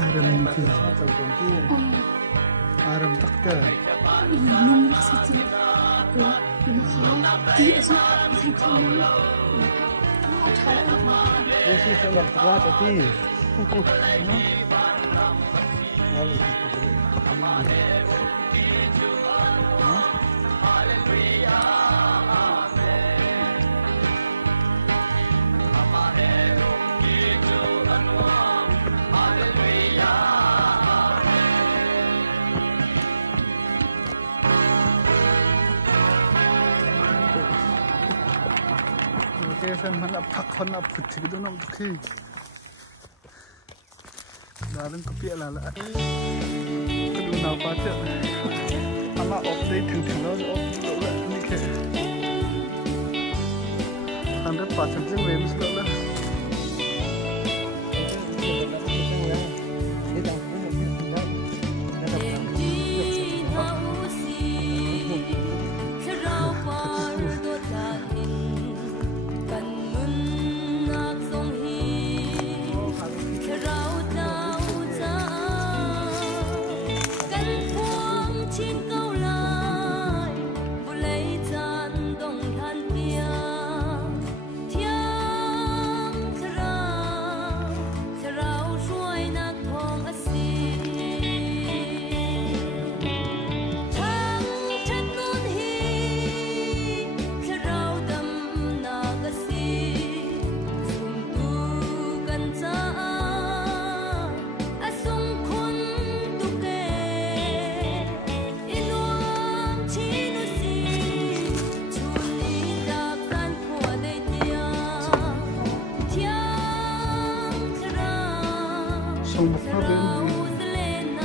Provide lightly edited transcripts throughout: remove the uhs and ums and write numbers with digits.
Aram itu, aram takta. Osi sangat berat tapi. Kesan mana pakon ap kucing itu nak tukhi. Dalam kopi ala la. Kedua napa cak. Ala update ting lo update la ni ke. 100% sing webs lo la. Sông Bạc Liêu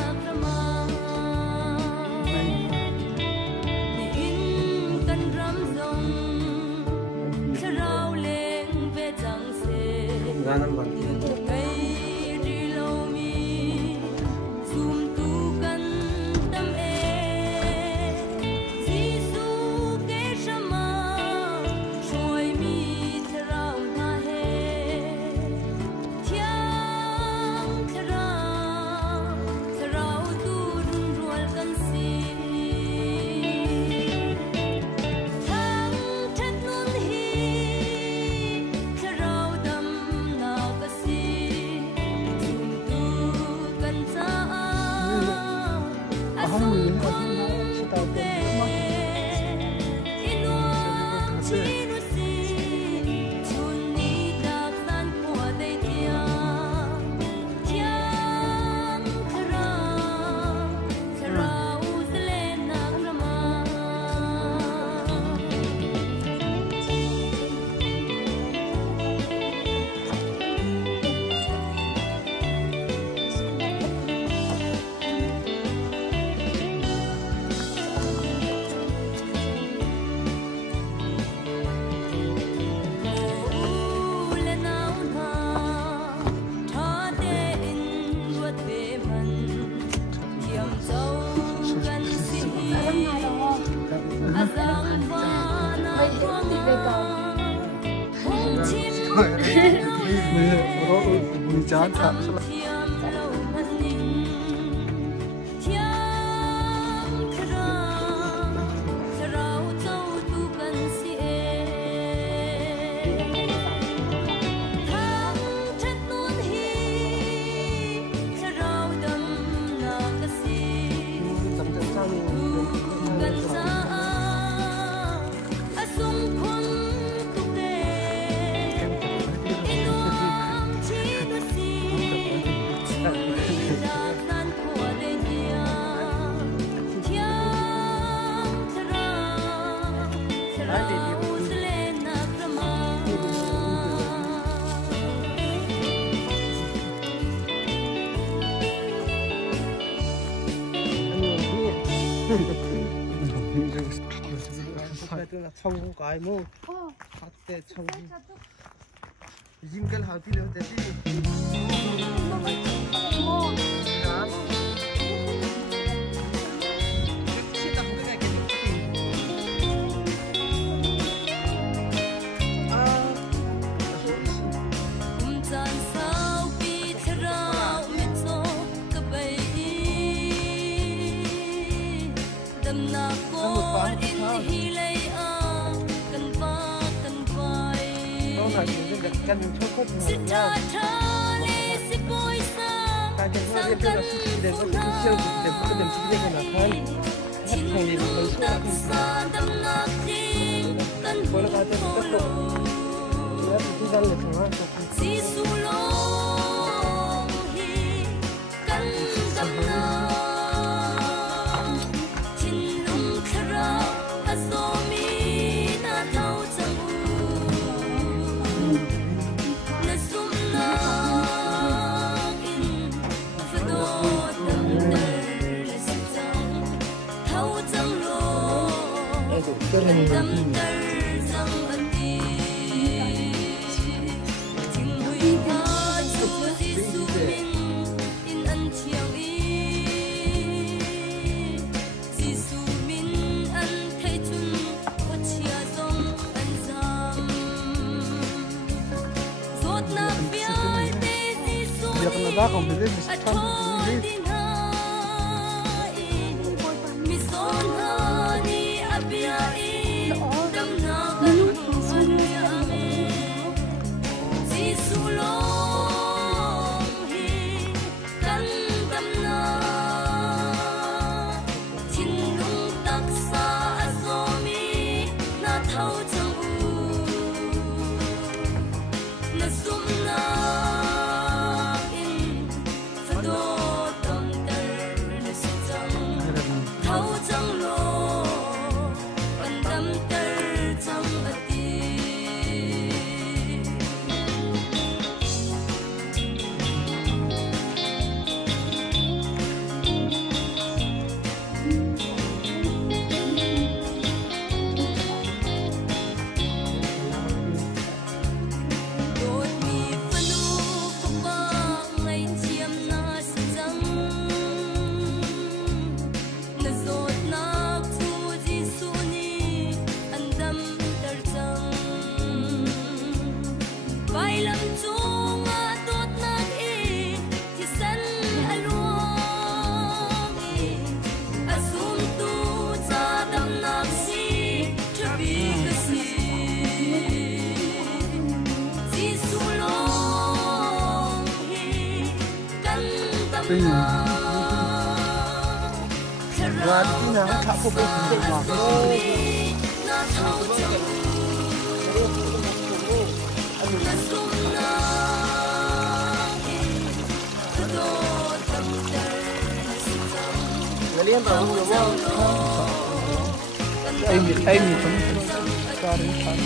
Jangan tak xong cái mô phát tệ xong dính cái hào tí liệu tệ tí cần cho cốt nhau ta cho nó biết là sự để có sự siêu để có điểm chính đây là hơn thành điểm mới số là có là cái tốc độ nó thì dân là thằng không biết Tuy nhiên và khi nào nó thả phục cái gì mà liên vào không đúng không? em vẫn cho đến sáng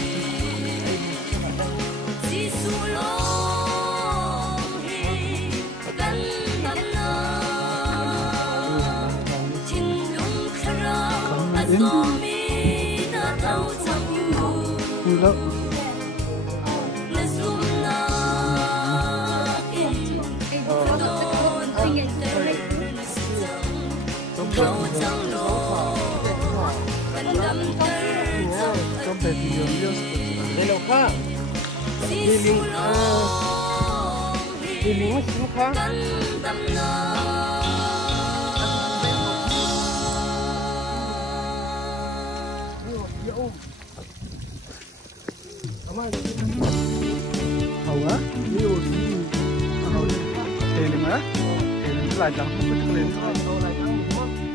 Hello. Trong thời kỳ Đây là khác. Đi lính khác. hầu á nhiều hầu thì mà thì lại chẳng không biết lên đâu lại thắng đúng không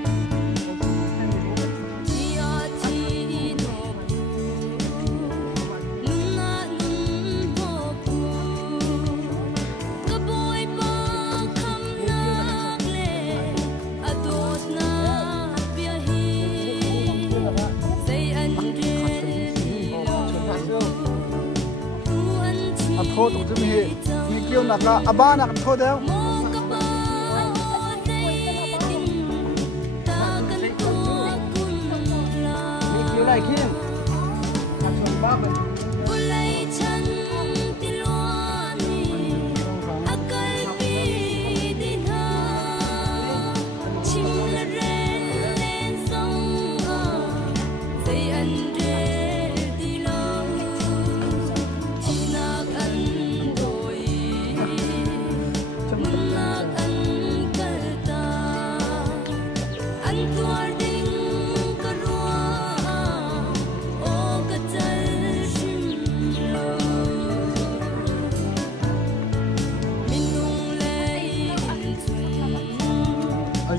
thôi tụi mình kêu là ba là thôi đâu kêu lại kia ba mình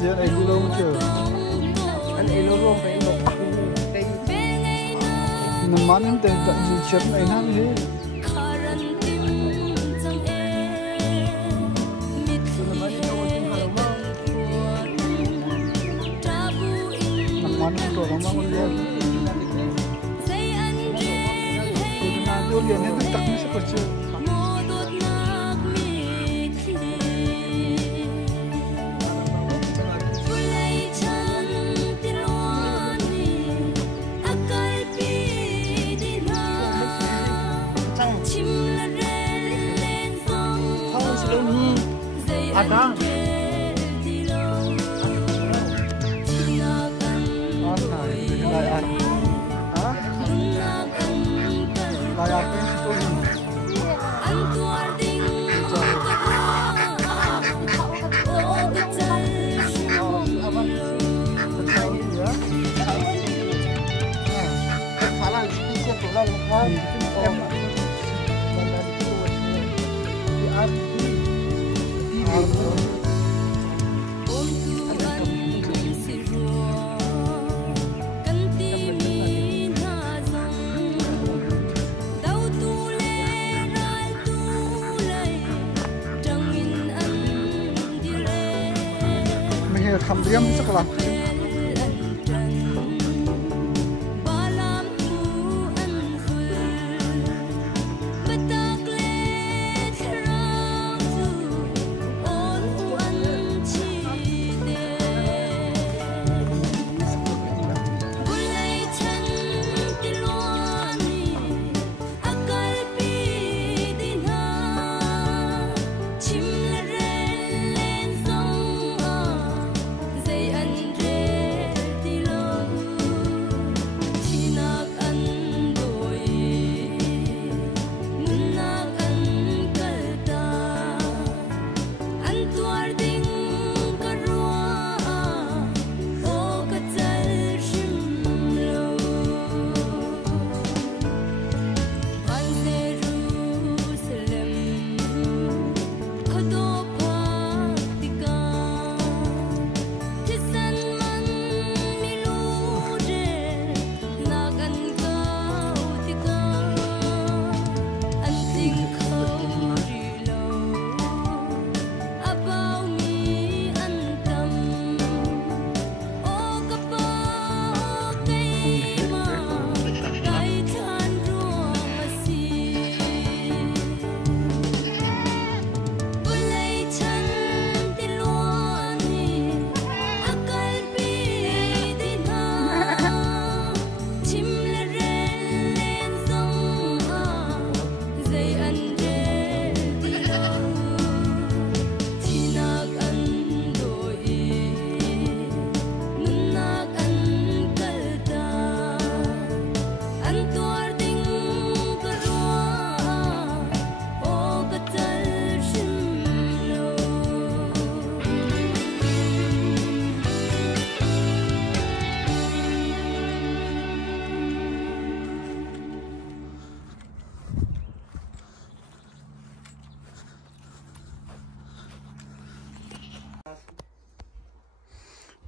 giờ này đi đâu chưa Anh ấy nó luôn phải một cái nằm mát em tên tận gì chết này năng thế nằm mát em rồi mà con liền tôi liền hết tất cả sẽ có chưa Ada. Không riêng chắc là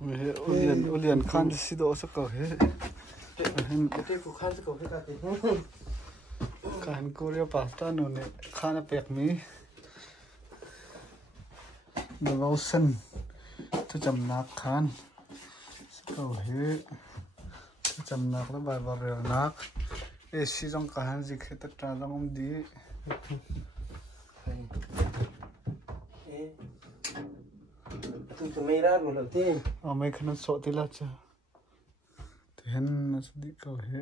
ulian khan si do sa ko he Ate ku khan ko he ka te. khan korea pasta no ne khana pek mi devotion to jamnak khan ko he to jamnak la bai bar nak e si jong khan ji khe ta tra jong di Tu mai ra ro lo te. mai khana so ti la cha then na di ko he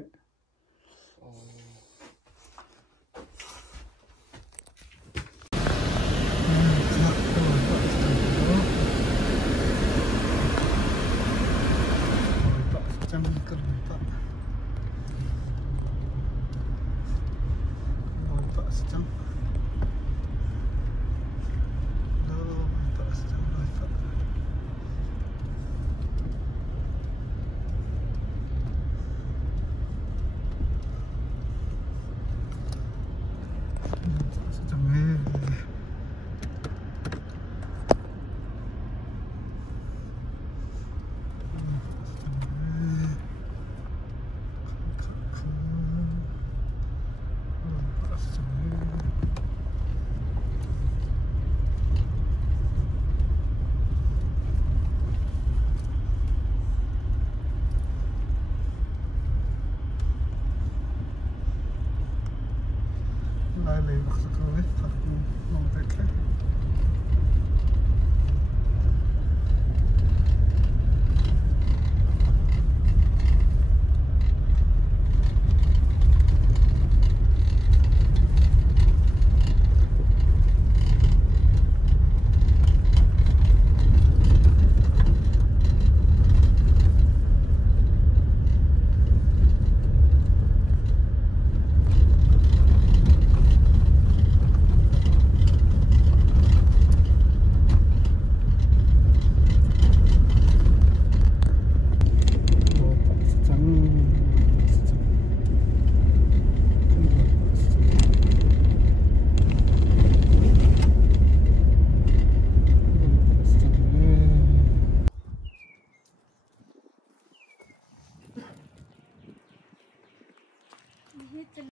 lại lấy một số cái thật nông tây khác